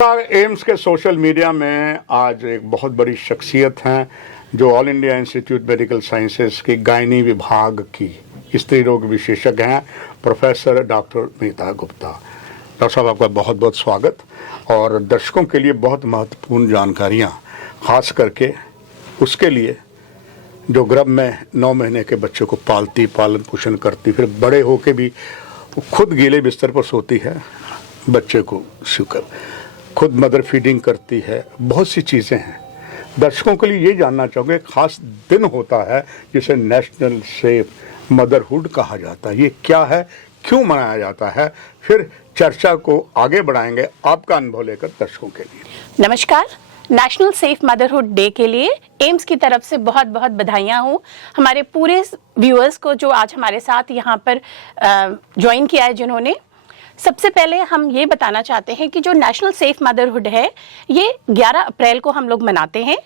AIIMS के social media में आज एक बहुत बड़ी शख्सियत हैं जो all India institute medical sciences की गायनी विभाग की स्त्री रोग विशेषज्ञ हैं, professor doctor Mita Gupta. Doctor साहब, आपका बहुत बहुत स्वागत। और दर्शकों के लिए बहुत महत्वपूर्ण जानकारियां, खास करके उसके लिए जो गर्भ में 9 महीने के बच्चे को पालती, पालन पोषण करती, फिर बड़े होके भी खुद गीले बिस्तर पर सोती है, बच्चे को शुकर खुद मदर फीडिंग करती है, बहुत सी चीज़ें हैं। दर्शकों के लिए ये जानना चाहूँगे, खास दिन होता है जिसे नेशनल सेफ मदरहुड कहा जाता है, ये क्या है, क्यों मनाया जाता है? फिर चर्चा को आगे बढ़ाएंगे आपका अनुभव लेकर दर्शकों के लिए। नमस्कार। नेशनल सेफ मदरहुड डे के लिए एम्स की तरफ से बहुत बहुत बधाइयाँ हूँ हमारे पूरे व्यूअर्स को जो आज हमारे साथ यहाँ पर ज्वाइन किया है जिन्होंने। सबसे पहले हम ये बताना चाहते हैं कि जो नेशनल सेफ मदरहुड है ये 11 अप्रैल को हम लोग मनाते हैं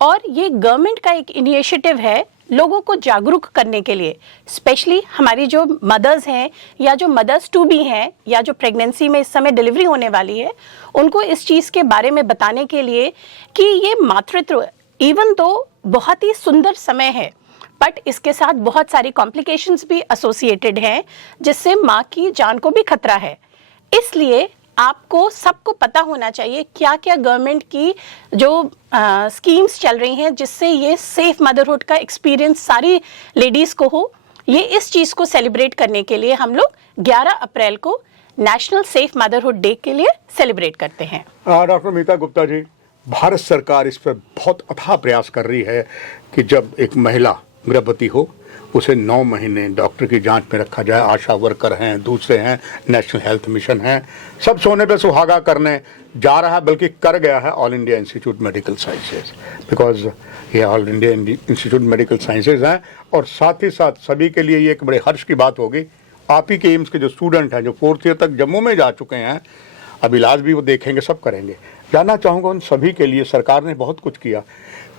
और ये गवर्नमेंट का एक इनिशिएटिव है लोगों को जागरूक करने के लिए। स्पेशली हमारी जो मदर्स हैं या जो मदर्स टू बी हैं या जो प्रेगनेंसी में इस समय डिलीवरी होने वाली है, उनको इस चीज़ के बारे में बताने के लिए कि ये मातृत्व इवन तो बहुत ही सुंदर समय है, बट इसके साथ बहुत सारी कॉम्प्लिकेशंस भी एसोसिएटेड हैं जिससे माँ की जान को भी खतरा है। इसलिए आपको सबको पता होना चाहिए क्या क्या गवर्नमेंट की जो स्कीम्स चल रही हैं जिससे ये सेफ मदरहुड का एक्सपीरियंस सारी लेडीज़ को हो। ये इस चीज़ को सेलिब्रेट करने के लिए हम लोग 11 अप्रैल को नेशनल सेफ मदरहुड डे के लिए सेलिब्रेट करते हैं। डॉक्टर मीता गुप्ता जी, भारत सरकार इस पर बहुत अथाह प्रयास कर रही है कि जब एक महिला गर्भवती हो उसे 9 महीने डॉक्टर की जांच में रखा जाए। आशा वर्कर हैं, दूसरे हैं, नेशनल हेल्थ मिशन हैं, सब सोने पे सुहागा करने जा रहा है, बल्कि कर गया है all India institute medical sciences, because ये all India institute medical sciences हैं। और साथ ही साथ सभी के लिए ये एक बड़े हर्ष की बात होगी, आप ही के एम्स के जो स्टूडेंट हैं जो 4th ईयर तक जम्मू में जा चुके हैं, अब इलाज भी वो देखेंगे, सब करेंगे। जानना चाहूँगा उन सभी के लिए सरकार ने बहुत कुछ किया,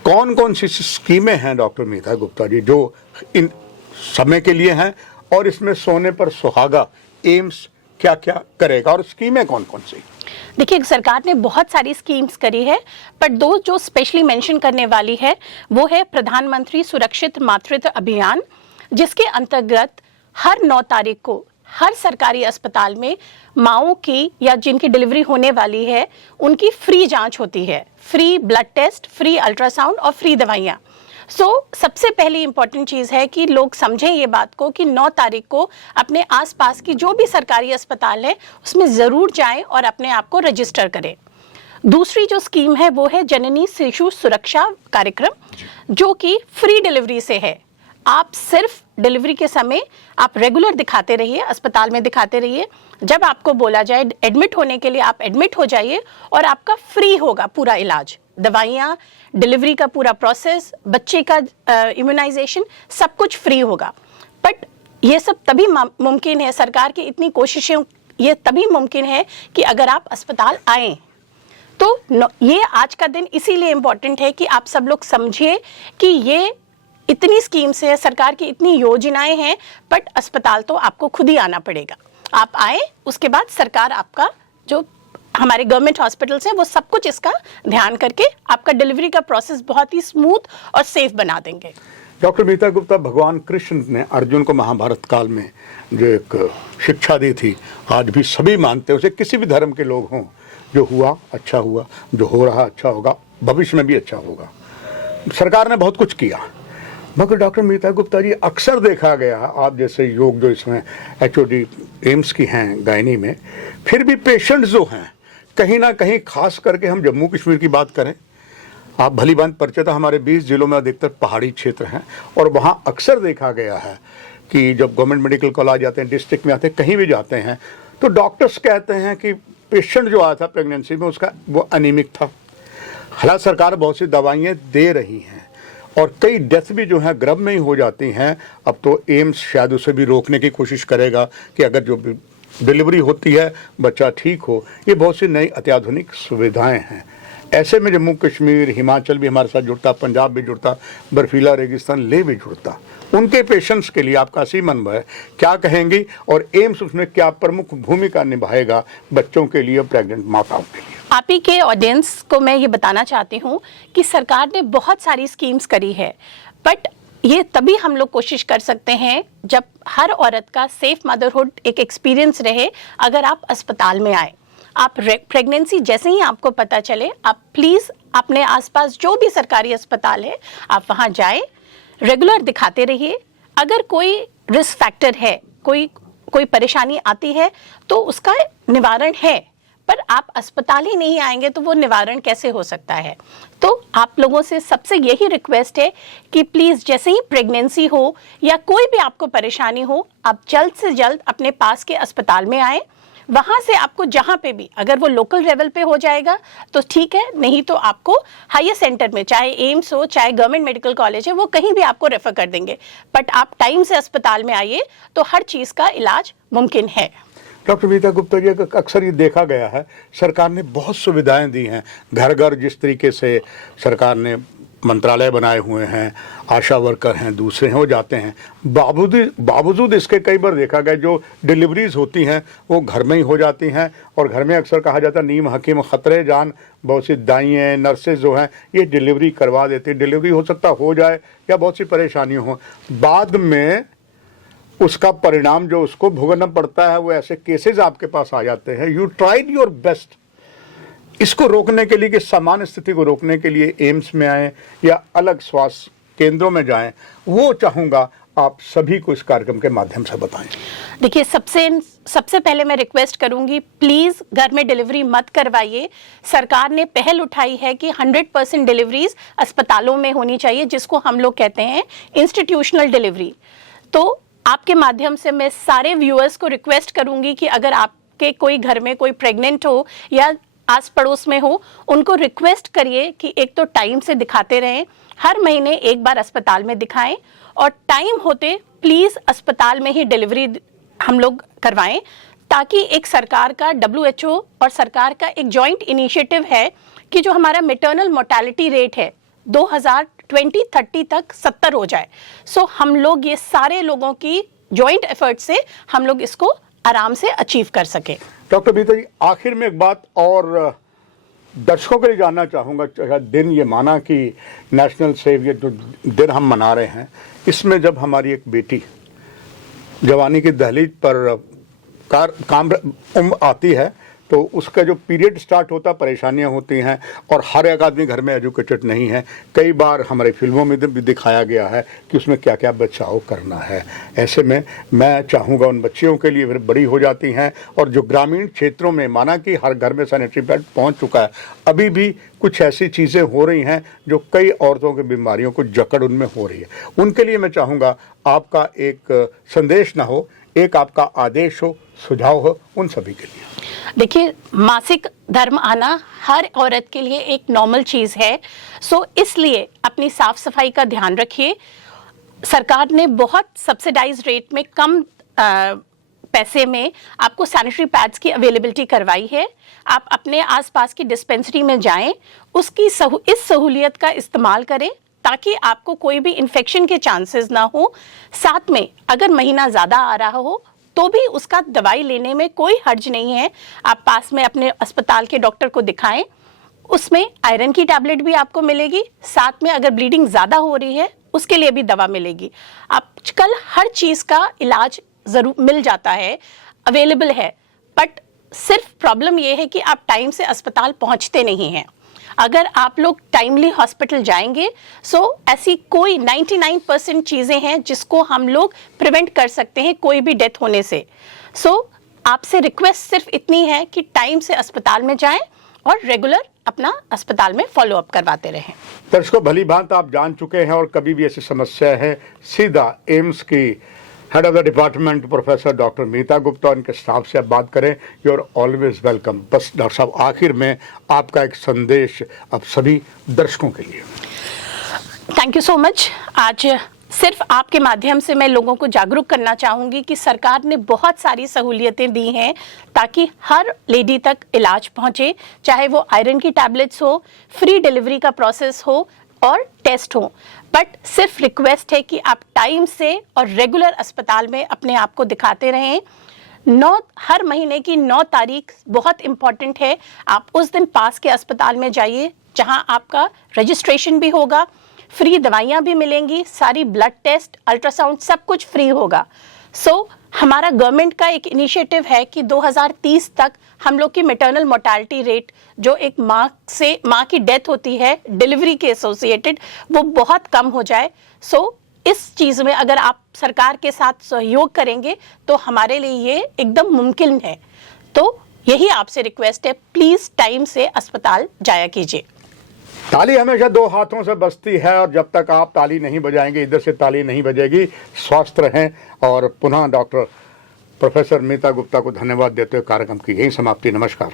कौन कौन सी स्कीमें हैं डॉक्टर मीता गुप्ता जी जो इन समय के लिए हैं, और इसमें सोने पर सुहागा एम्स क्या क्या करेगा और स्कीमें कौन कौन सी? देखिए, सरकार ने बहुत सारी स्कीम्स करी है, पर दो जो स्पेशली मेंशन करने वाली है वो है प्रधानमंत्री सुरक्षित मातृत्व अभियान, जिसके अंतर्गत हर 9 तारीख को हर सरकारी अस्पताल में माँओं की या जिनकी डिलीवरी होने वाली है उनकी फ्री जांच होती है, free blood test, free ultrasound और फ्री दवाइयाँ। सबसे पहली इंपॉर्टेंट चीज़ है कि लोग समझें ये बात को कि 9 तारीख को अपने आसपास की जो भी सरकारी अस्पताल है उसमें ज़रूर जाएं और अपने आप को रजिस्टर करें। दूसरी जो स्कीम है वो है जननी शिशु सुरक्षा कार्यक्रम, जो कि फ्री डिलीवरी से है। आप सिर्फ डिलीवरी के समय आप रेगुलर दिखाते रहिए, अस्पताल में दिखाते रहिए, जब आपको बोला जाए एडमिट होने के लिए आप एडमिट हो जाइए और आपका फ्री होगा पूरा इलाज, दवाइयाँ, डिलीवरी का पूरा प्रोसेस, बच्चे का इम्यूनाइजेशन, सब कुछ फ्री होगा। बट ये सब तभी मुमकिन है, सरकार की इतनी कोशिशें ये तभी मुमकिन है कि अगर आप अस्पताल आएँ। तो ये आज का दिन इसीलिए इम्पॉर्टेंट है कि आप सब लोग समझिए कि ये इतनी स्कीम्स है, सरकार की इतनी योजनाएं हैं, बट अस्पताल तो आपको खुद ही आना पड़ेगा। आप आए, उसके बाद सरकार आपका जो हमारे गवर्नमेंट हॉस्पिटल्स हैं वो सब कुछ इसका ध्यान करके आपका डिलीवरी का प्रोसेस बहुत ही स्मूथ और सेफ बना देंगे। डॉक्टर मीता गुप्ता, भगवान कृष्ण ने अर्जुन को महाभारत काल में जो एक शिक्षा दी थी, आज भी सभी मानते हैं उसे, किसी भी धर्म के लोग हों, जो हुआ अच्छा हुआ, जो हो रहा अच्छा होगा, भविष्य में भी अच्छा होगा। सरकार ने बहुत कुछ किया, मगर डॉक्टर मीता गुप्ता जी, अक्सर देखा गया, आप जैसे योग जो इसमें HOD एम्स की हैं गायनी में, फिर भी पेशेंट्स जो हैं कहीं ना कहीं, खास करके हम जम्मू कश्मीर की बात करें, आप भली बात परिचित है, हमारे 20 जिलों में अधिकतर पहाड़ी क्षेत्र हैं, और वहाँ अक्सर देखा गया है कि जब गवर्नमेंट मेडिकल कॉलेज जाते हैं, डिस्ट्रिक्ट में आते हैं, कहीं भी जाते हैं, तो डॉक्टर्स कहते हैं कि पेशेंट जो आया था प्रेगनेंसी में उसका वो अनीमिक था। हालांकि सरकार बहुत सी दवाइयाँ दे रही हैं और कई डेथ भी जो है गर्भ में ही हो जाती हैं। अब तो एम्स शायद उसे भी रोकने की कोशिश करेगा कि अगर जो डिलीवरी होती है बच्चा ठीक हो। ये बहुत सी नई अत्याधुनिक सुविधाएं हैं। ऐसे में जम्मू कश्मीर, हिमाचल भी हमारे साथ जुड़ता, पंजाब भी जुड़ता, बर्फीला रेगिस्तान लेह भी जुड़ता। उनके पेशेंट्स के लिए आपका असीम अनुभव है, क्या कहेंगी और एम्स उसमें क्या प्रमुख भूमिका निभाएगा बच्चों के लिए, प्रेग्नेंट माताओं के लिए? आप ही के ऑडियंस को मैं ये बताना चाहती हूँ कि सरकार ने बहुत सारी स्कीम्स करी है, बट ये तभी हम लोग कोशिश कर सकते हैं जब हर औरत का सेफ मदरहुड एक एक्सपीरियंस रहे। अगर आप अस्पताल में आए, आप प्रेगनेंसी जैसे ही आपको पता चले, आप प्लीज़ अपने आसपास जो भी सरकारी अस्पताल है आप वहाँ जाएं, रेगुलर दिखाते रहिए। अगर कोई रिस्क फैक्टर है, कोई परेशानी आती है तो उसका निवारण है, पर आप अस्पताल ही नहीं आएंगे तो वो निवारण कैसे हो सकता है। तो आप लोगों से सबसे यही रिक्वेस्ट है कि प्लीज़ जैसे ही प्रेगनेंसी हो या कोई भी आपको परेशानी हो, आप जल्द से जल्द अपने पास के अस्पताल में आएँ। वहाँ से आपको जहाँ पे भी, अगर वो लोकल लेवल पे हो जाएगा तो ठीक है, नहीं तो आपको हायर सेंटर में, चाहे एम्स हो चाहे गवर्नमेंट मेडिकल कॉलेज है, वो कहीं भी आपको रेफर कर देंगे। बट आप टाइम से अस्पताल में आइए तो हर चीज़ का इलाज मुमकिन है। डॉक्टर मीता गुप्ता जी, अक्सर ये देखा गया है सरकार ने बहुत सुविधाएं दी हैं, घर घर जिस तरीके से सरकार ने मंत्रालय बनाए हुए हैं, आशा वर्कर हैं, दूसरे हैं, वो जाते हैं, बावजूद इसके कई बार देखा गया जो डिलीवरीज होती हैं वो घर में ही हो जाती हैं। और घर में अक्सर कहा जाता है नीम हकीम खतरे जान, बहुत सी दाइयाँ नर्सेज जो हैं ये डिलीवरी करवा देती हैं। डिलीवरी हो सकता हो जाए या बहुत सी परेशानियाँ हों, बाद में उसका परिणाम जो उसको भुगतना पड़ता है, वो ऐसे केसेस आपके पास आ जाते हैं। यू ट्राइड योर बेस्ट इसको रोकने के लिए, कि सामान्य स्थिति को रोकने के लिए एम्स में आएँ या अलग स्वास्थ्य केंद्रों में जाएं, वो चाहूँगा आप सभी को इस कार्यक्रम के माध्यम से बताएं। देखिए, सबसे पहले मैं रिक्वेस्ट करूंगी, प्लीज घर में डिलीवरी मत करवाइए। सरकार ने पहल उठाई है कि 100% डिलीवरीज अस्पतालों में होनी चाहिए, जिसको हम लोग कहते हैं इंस्टीट्यूशनल डिलीवरी। तो आपके माध्यम से मैं सारे व्यूअर्स को रिक्वेस्ट करूंगी कि अगर आपके कोई घर में कोई प्रेग्नेंट हो या आस पड़ोस में हो, उनको रिक्वेस्ट करिए कि एक तो टाइम से दिखाते रहें, हर महीने एक बार अस्पताल में दिखाएं, और टाइम होते प्लीज़ अस्पताल में ही डिलीवरी हम लोग करवाएं, ताकि एक सरकार का, WHO और सरकार का एक जॉइंट इनिशिएटिव है कि जो हमारा मैटरनल मोर्टेलिटी रेट है 2020-30 तक 70 हो जाए। सो हम लोग ये सारे लोगों की जॉइंट एफर्ट से हम लोग इसको आराम से अचीव कर सके। डॉक्टर मीता जी, आखिर में एक बात और दर्शकों के लिए जानना चाहूँगा। दिन ये माना कि नेशनल सेवियर जो दिन हम मना रहे हैं, इसमें जब हमारी एक बेटी जवानी की दहलीज पर काम आती है तो उसका जो पीरियड स्टार्ट होता, परेशानियां होती हैं, और हर एक आदमी घर में एजुकेटेड नहीं है। कई बार हमारे फिल्मों में भी दिखाया गया है कि उसमें क्या क्या बचाव करना है। ऐसे में मैं चाहूँगा उन बच्चियों के लिए, फिर बड़ी हो जाती हैं और जो ग्रामीण क्षेत्रों में, माना कि हर घर में सैनिटरी पैड पहुँच चुका है, अभी भी कुछ ऐसी चीज़ें हो रही हैं जो कई औरतों की बीमारियों को जकड़ उनमें हो रही है। उनके लिए मैं चाहूँगा आपका एक संदेश ना हो, एक आपका आदेश हो, सुझाव हो उन सभी के लिए। देखिए, मासिक धर्म आना हर औरत के लिए एक नॉर्मल चीज़ है। सो इसलिए अपनी साफ सफाई का ध्यान रखिए। सरकार ने बहुत सब्सिडाइज रेट में, कम पैसे में आपको सैनिटरी पैड्स की अवेलेबिलिटी करवाई है। आप अपने आसपास की डिस्पेंसरी में जाएं, उसकी इस सहूलियत का इस्तेमाल करें ताकि आपको कोई भी इन्फेक्शन के चांसेस ना हो। साथ में अगर महीना ज़्यादा आ रहा हो तो भी उसका दवाई लेने में कोई हर्ज नहीं है। आप पास में अपने अस्पताल के डॉक्टर को दिखाएं, उसमें आयरन की टैबलेट भी आपको मिलेगी। साथ में अगर ब्लीडिंग ज़्यादा हो रही है उसके लिए भी दवा मिलेगी। आजकल हर चीज़ का इलाज ज़रूर मिल जाता है, अवेलेबल है, बट सिर्फ प्रॉब्लम यह है कि आप टाइम से अस्पताल पहुंचते नहीं हैं। अगर आप लोग टाइमली हॉस्पिटल जाएंगे, सो ऐसी कोई 99% चीज़ें हैं जिसको हम लोग प्रिवेंट कर सकते हैं कोई भी डेथ होने से। सो आपसे रिक्वेस्ट सिर्फ इतनी है कि टाइम से अस्पताल में जाएं और रेगुलर अपना अस्पताल में फॉलो अप करवाते रहें। दर्शकों, भली भांति आप जान चुके हैं, और कभी भी ऐसी समस्या है सीधा एम्स की head of the department professor doctor Mita Gupta, उनके स्टाफ से आप बात करें। You are always welcome. बस डॉक्टर साहब, आखिर में आपका एक संदेश अब सभी दर्शकों के लिए। Thank you so much. आज सिर्फ आपके माध्यम से मैं लोगों को जागरूक करना चाहूंगी कि सरकार ने बहुत सारी सहूलियतें दी हैं ताकि हर लेडी तक इलाज पहुंचे, चाहे वो आयरन की टैबलेट्स हो, फ्री डिलीवरी का प्रोसेस हो और टेस्ट हो। बट सिर्फ रिक्वेस्ट है कि आप टाइम से और रेगुलर अस्पताल में अपने आप को दिखाते रहें। हर महीने की 9 तारीख बहुत इंपॉर्टेंट है। आप उस दिन पास के अस्पताल में जाइए जहां आपका रजिस्ट्रेशन भी होगा, फ्री दवाइयां भी मिलेंगी, सारी ब्लड टेस्ट, अल्ट्रासाउंड सब कुछ फ्री होगा। हमारा गवर्नमेंट का एक इनिशिएटिव है कि 2030 तक हम लोग की मैटरनल मोर्टालिटी रेट, जो एक माँ की डेथ होती है डिलीवरी के एसोसिएटेड, वो बहुत कम हो जाए। इस चीज में अगर आप सरकार के साथ सहयोग करेंगे तो हमारे लिए ये एकदम मुमकिन है। तो यही आपसे रिक्वेस्ट है, प्लीज टाइम से अस्पताल जाया कीजिए। ताली हमेशा 2 हाथों से बजती है और जब तक आप ताली नहीं बजाएंगे, इधर से ताली नहीं बजेगी। स्वस्थ रहें। और पुनः डॉक्टर प्रोफेसर मीता गुप्ता को धन्यवाद देते हुए कार्यक्रम की यही समाप्ति। नमस्कार।